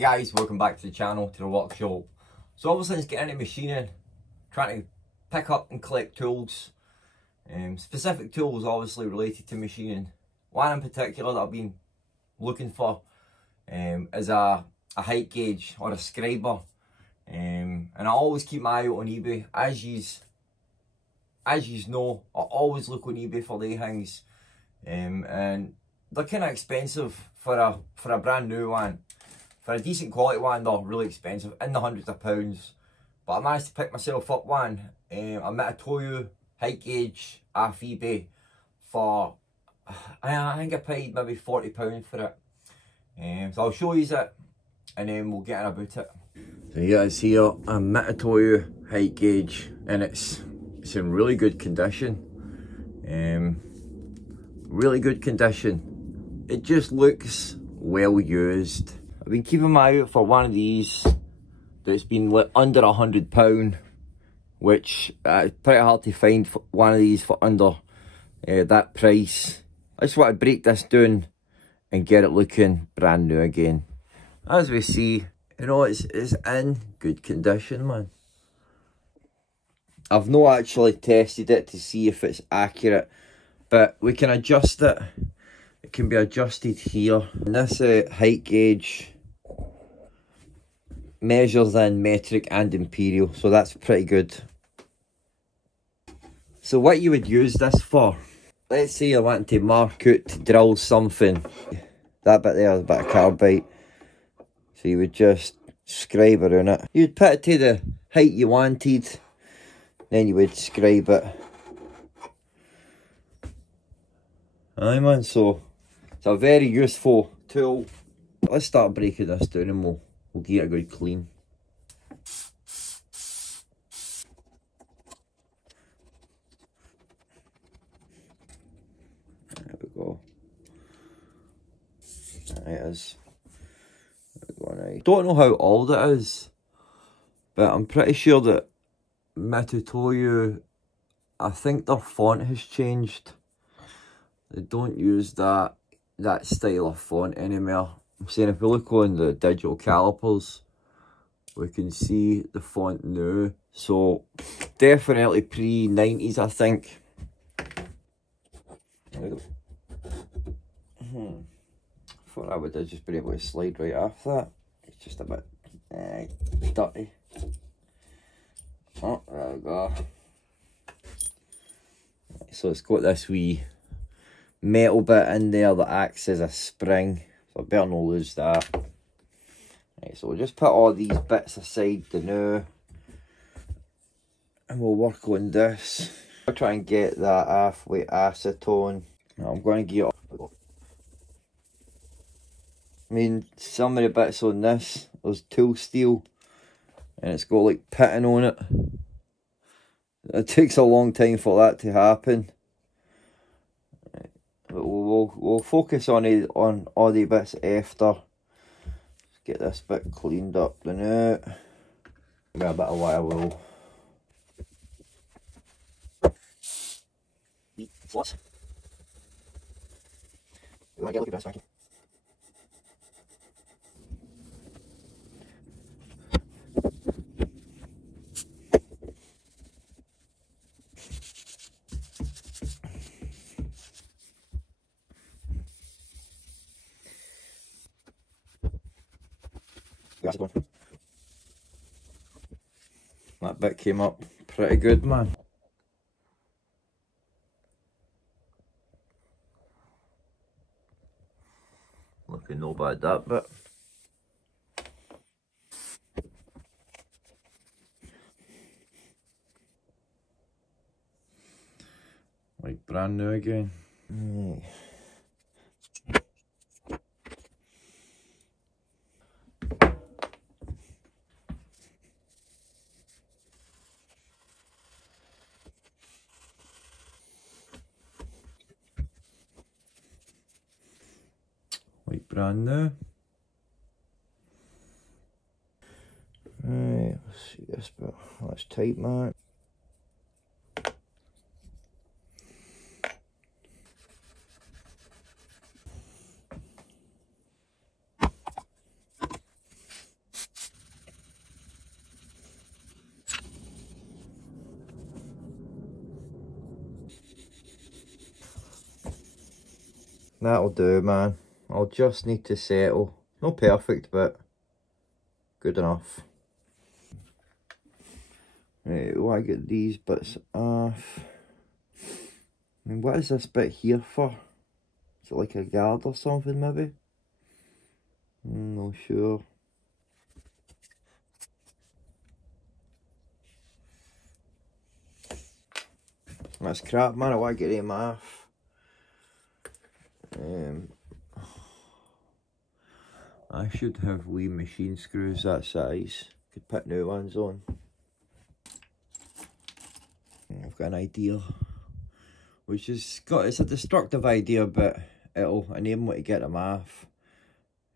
guys, welcome back to the channel, to the workshop. So ever since getting into machining, trying to pick up and collect tools, specific tools obviously related to machining. One in particular that I've been looking for is a height gauge or a scriber, and I always keep my eye out on eBay. As you know, I always look on eBay for these things, and they're kind of expensive for a brand new one. For a decent quality one, they're really expensive, in the hundreds of pounds. But I managed to pick myself up one, a Mitutoyo height gauge off eBay for, I think I paid maybe £40 for it. So I'll show you it, and then we'll get in about it. So here it's here, a Mitutoyo height gauge, and it's in really good condition. Really good condition. It just looks well used. I've been keeping my eye out for one of these that's been under £100, which it's pretty hard to find one of these for under that price. I just want to break this down and get it looking brand new again. As we see, you know, it's in good condition, man. I've not actually tested it to see if it's accurate, but we can adjust it. It can be adjusted here. And this height gauge measures in metric and imperial, so that's pretty good. So what you would use this for, let's say you're wanting to mark out to drill something. That bit there is a bit of carbide. So you would just scribe around it. You'd put it to the height you wanted, then you would scribe it. Aye man, so it's a very useful tool. Let's start breaking this down and we'll get it a good clean. There we go. There it is. There we go, right. Don't know how old it is, but I'm pretty sure that Mitutoyo, I think their font has changed. They don't use that style of font anymore. I'm saying if we look on the digital calipers, we can see the font now. So definitely pre-90s, I think. Thought I would have just been able to slide right off that. It's just a bit dirty. Oh, there we go. So it's got this wee metal bit in there that acts as a spring, so I better not lose that. Right, so we'll just put all these bits aside the now, and we'll work on this. I'll try and get that off with acetone. Now I'm going to get, I mean, some of the bits on this, there's tool steel, and it's got like pitting on it. It takes a long time for that to happen. But we'll focus on all the bits after. Let's get this bit cleaned up now. Give me a bit of water wool. Floss. You want to get a look at this, thank you. That bit came up pretty good, man. Looking no bad, that bit. Like brand new again. Right. Like brand new. Right, let's see this bit. Let's tight mark. That'll do, man. I'll just need to settle. Not perfect, but good enough. Right, well, I get these bits off. I mean, what is this bit here for? Is it like a guard or something, maybe? I'm not sure. That's crap, man. I want to get them off. I should have wee machine screws that size. Could put new ones on. I've got an idea. Which is it's a destructive idea, but it'll enable me to get them off.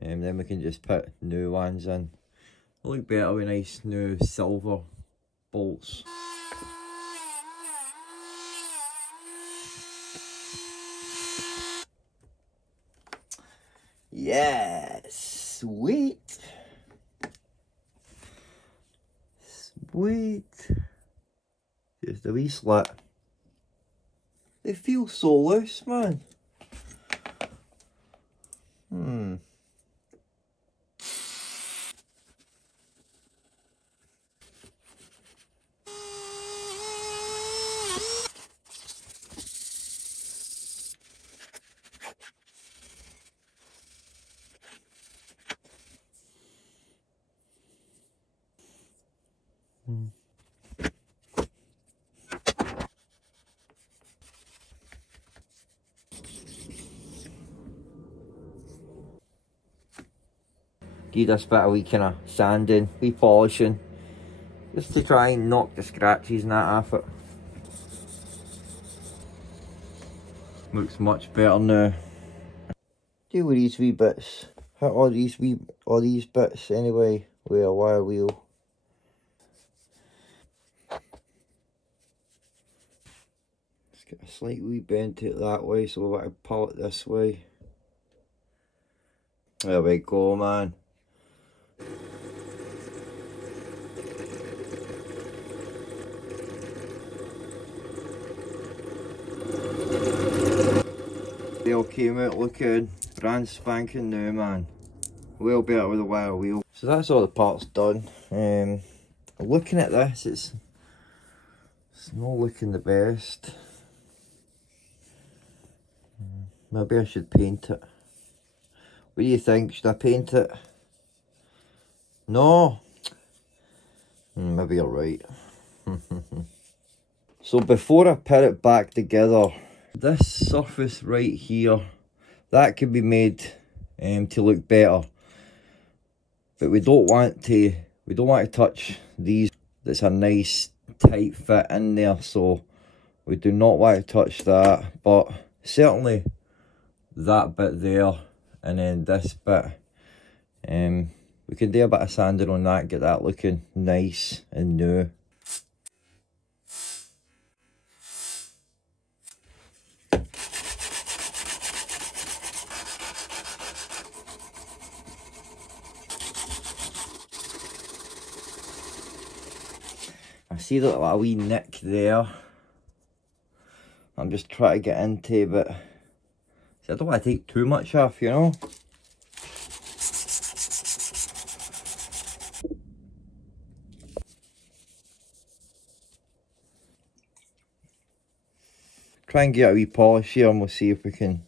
And then we can just put new ones in. They'll look better with nice new silver bolts. Yes, sweet. Sweet. Just a wee slit. They feel so loose, man. Give this bit of wee kind of sanding, wee polishing, just to try and knock the scratches and that off it. Looks much better now. Deal with these wee bits. Hit all these bits anyway with a wire wheel. Let's get a slight wee bend to it that way, so we'll want to pull it this way. There we go, man. They all came out looking brand spanking new, man. Well better with a wire wheel. So that's all the parts done. Looking at this, it's not looking the best. Maybe I should paint it. What do you think? Should I paint it? No? Maybe you're right. So before I put it back together, this surface right here, that could be made to look better. But we don't want to touch these. That's a nice tight fit in there, so we do not want to touch that. But certainly that bit there, and then this bit, we can do a bit of sanding on that, get that looking nice and new. I see that a wee nick there. I'm just trying to get into, but see, I don't want to take too much off, you know. Try and get a wee polish here, and we'll see if we can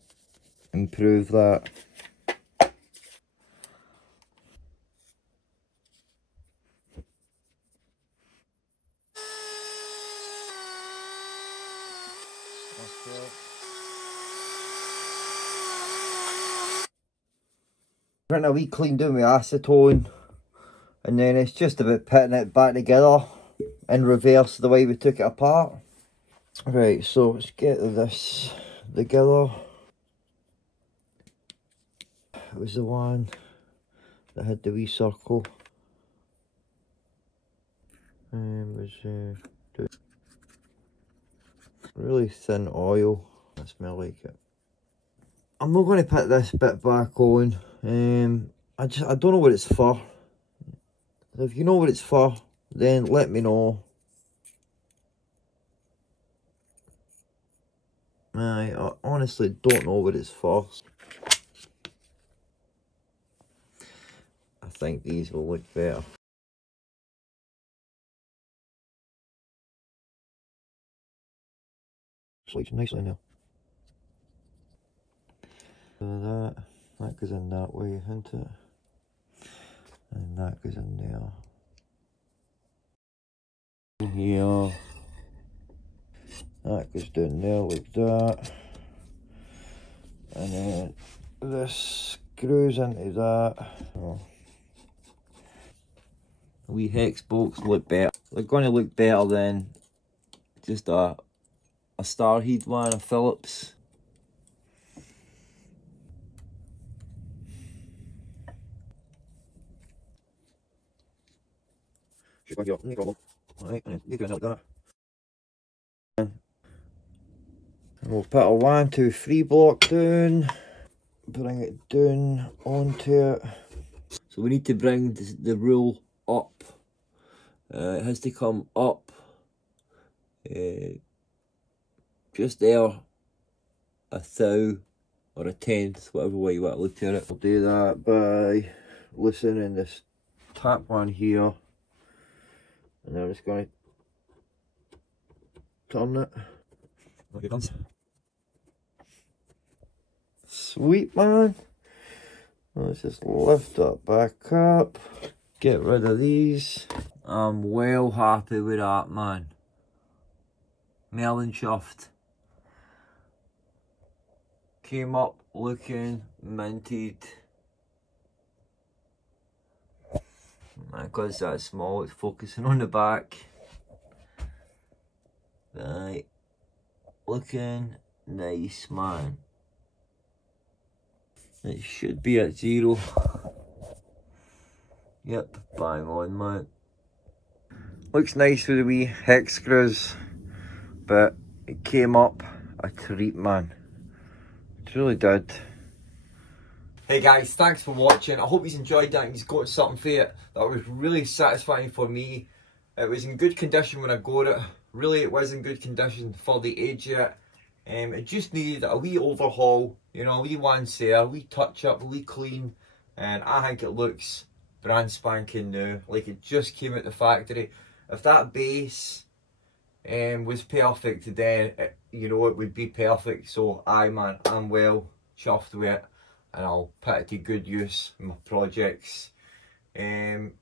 improve that. Right, a wee clean down with acetone, and then it's just about putting it back together in reverse the way we took it apart. Right, so let's get this together. It was the one that had the wee circle. And was really thin oil. I smell like it. I'm not going to put this bit back on. I don't know what it's for. If you know what it's for, then let me know. honestly don't know what it's for. I think these will look better. Slides nicely in there. So that goes in that way, isn't it? And that goes in there. Here. That goes down there like that. And then this screws into that. Oh. The wee hex bolts look better. They're going to look better than just a Starheed one, a Phillips. Should go here, no problem. Alright, and then you go in like that. And we'll put a 1, 2, 3 block down. Bring it down onto it. So we need to bring the rule up. It has to come up just there, a thou or a tenth, whatever way you want to look at it. We'll do that by loosening this tap one here, and then I'm just going to turn it. Look, it comes. Sweet, man. Let's just lift that back up, get rid of these. I'm well happy with that, man. Melon shaft came up looking minted. Because that's small, it's focusing on the back. Right, looking nice, man. It should be at 0. Yep, bang on, man. Looks nice with the wee hex screws, but it came up a treat, man. It really did. Hey guys, thanks for watching. I hope you enjoyed that and you got something for it. That was really satisfying for me. It was in good condition when I got it. Really, it was in good condition for the age yet. It just needed a wee overhaul, you know, a wee once there, a wee touch up, a wee clean, and I think it looks brand spanking new, like it just came out the factory. If that base was perfect, then you know, it would be perfect. So aye, man, I'm well chuffed with it, and I'll put it to good use in my projects. I'm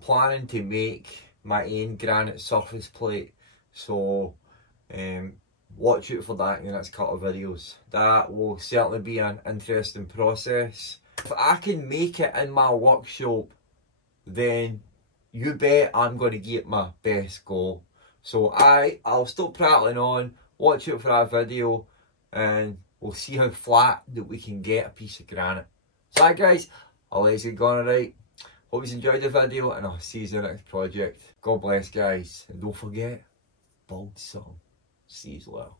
planning to make my own granite surface plate, so watch out for that in the next couple of videos. That will certainly be an interesting process. If I can make it in my workshop, then you bet I'm going to give it my best go. So I'll stop prattling on, watch out for that video, and we'll see how flat that we can get a piece of granite. So guys, I'll let you go on. Alright, hope you enjoyed the video, and I'll see you in the next project. God bless, guys, and don't forget, build some. See you later.